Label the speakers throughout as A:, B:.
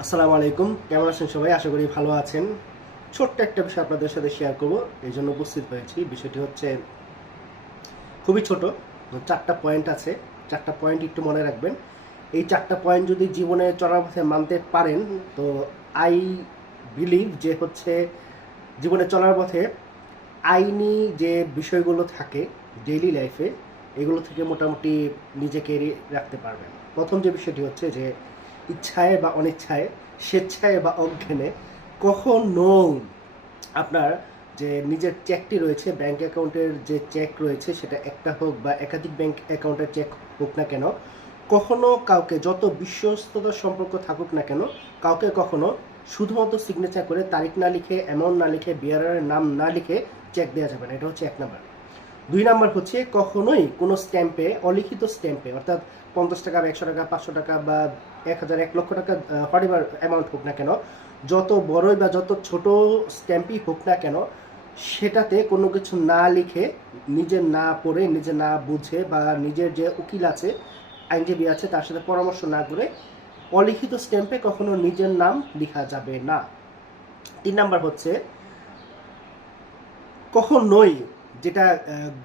A: আসসালামু আলাইকুম। কেমন আছেন সবাই? আশা করি ভালো আছেন। ছোট্ট একটা বিষয় আপনাদের সাথে শেয়ার করব। এই জন্য উপস্থিত হয়েছি। বিষয়টি হচ্ছে, খুবই ছোট, চারটা পয়েন্ট আছে। চারটা পয়েন্ট একটু মনে রাখবেন। এই চারটা পয়েন্ট যদি জীবনে চলার পথে মানতে পারেন, তো আই বিলিভ যে হচ্ছে, জীবনে চলার পথে আইনি যে বিষয়গুলো থাকে ডেইলি লাইফে এগুলো থেকে মোটামুটি নিজেকে রাখতে পারবেন। প্রথম যে বিষয়টি হচ্ছে যে ইচ্ছায় বা অনিচ্ছায়, স্বেচ্ছায় বা অজ্ঞানে কখনো আপনার যে নিজের চেকটি রয়েছে ব্যাংক অ্যাকাউন্টের যে চেক রয়েছে সেটা একটা হোক বা একাধিক ব্যাংক অ্যাকাউন্টের চেক হোক না কেন, কখনো কাউকে যত বিশ্বস্ততার সম্পর্ক থাকুক না কেন, কাউকে কখনো শুধুমাত্র সিগনেচার করে তারিখ না লিখে অ্যামাউন্ট না লিখে বিয়ারের নাম না লিখে চেক দেওয়া যাবে না। এটা হচ্ছে এক নাম্বার দুই নাম্বার হচ্ছে কখনোই কোনো স্ট্যাম্পে, অলিখিত স্ট্যাম্পে, অর্থাৎ পঞ্চাশ টাকা একশো টাকা, পাঁচশো টাকা বা এক হাজার, এক লক্ষ টাকা হোয়াট এভার অ্যামাউন্ট হোক না কেন, যত বড়ই বা যত ছোট স্ট্যাম্পই হোক না কেন, সেটাতে কোনো কিছু না লিখে, নিজে না পড়ে, নিজে না বুঝে বা নিজের যে উকিল আছে, আইনজীবী আছে, তার সাথে পরামর্শ না করে অলিখিত স্ট্যাম্পে কখনো নিজের নাম লেখা যাবে না। তিন নাম্বার হচ্ছে কখনোই যেটা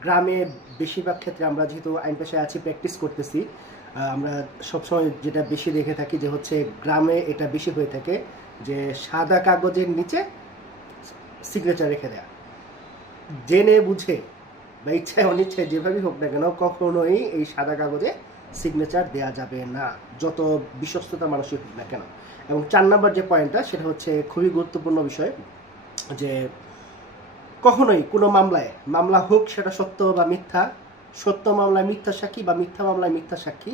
A: গ্রামে বেশিরভাগ ক্ষেত্রে আমরা যেহেতু আইন পেশায় আছি প্র্যাকটিস করতেছি আমরা সবসময় যেটা বেশি দেখে থাকি যে হচ্ছে গ্রামে এটা বেশি হয়ে থাকে যে সাদা কাগজের নিচে সিগনেচার রেখে দেয়া। জেনে বুঝে বা ইচ্ছায় অনিচ্ছায় যেভাবেই হোক না কেন কখনোই এই সাদা কাগজে সিগনেচার দেয়া যাবে না, যত বিশ্বস্ততা মানুষই হোক না কেন। এবং চার নাম্বার যে পয়েন্টটা সেটা হচ্ছে খুবই গুরুত্বপূর্ণ বিষয় যে কখনোই কোনো মামলায়, মামলা হোক সেটা সত্য বা মিথ্যা, সত্য মামলায় মিথ্যা সাক্ষী বা মিথ্যা মামলায় মিথ্যা সাক্ষী,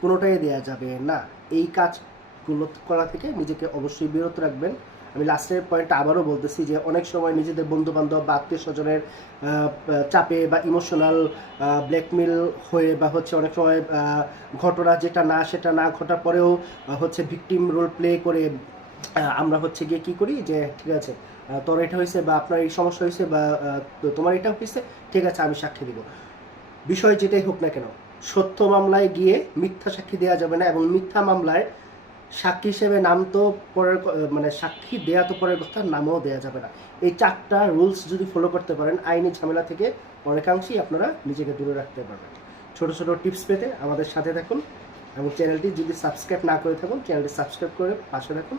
A: কোনোটাই দেয়া যাবে না। এই কাজগুলো করা থেকে নিজেকে অবশ্যই বিরত রাখবেন। আমি লাস্টের পয়েন্টটা আবারও বলতেছি যে অনেক সময় নিজেদের বন্ধু বান্ধব বা আত্মীয় স্বজনের চাপে বা ইমোশনাল ব্ল্যাকমেল হয়ে বা হচ্ছে অনেক সময় ঘটনা যেটা না সেটা না ঘটার পরেও হচ্ছে ভিকটিম রোল প্লে করে আমরা হচ্ছে গিয়ে কি করি যে, ঠিক আছে তোর এটা হয়েছে বা আপনার এই সমস্যা হয়েছে বা তোমার এটা হয়েছে ঠিক আছে, আমি সাক্ষী দিব। বিষয় যেটাই হোক না কেন, সত্য মামলায় গিয়ে মিথ্যা সাক্ষী দেওয়া যাবে না এবং মিথ্যা মামলায় সাক্ষী হিসেবে নাম তো পরের মানে সাক্ষী দেয়া তো পরের কথা, নামও দেওয়া যাবে না। এই চারটা রুলস যদি ফলো করতে পারেন, আইনি ঝামেলা থেকে অনেকাংশেই আপনারা নিজেকে দূরে রাখতে পারবেন। ছোট ছোট টিপস পেতে আমাদের সাথে থাকুন এবং চ্যানেলটি যদি সাবস্ক্রাইব না করে থাকুন, চ্যানেলটি সাবস্ক্রাইব করে পাশে রাখুন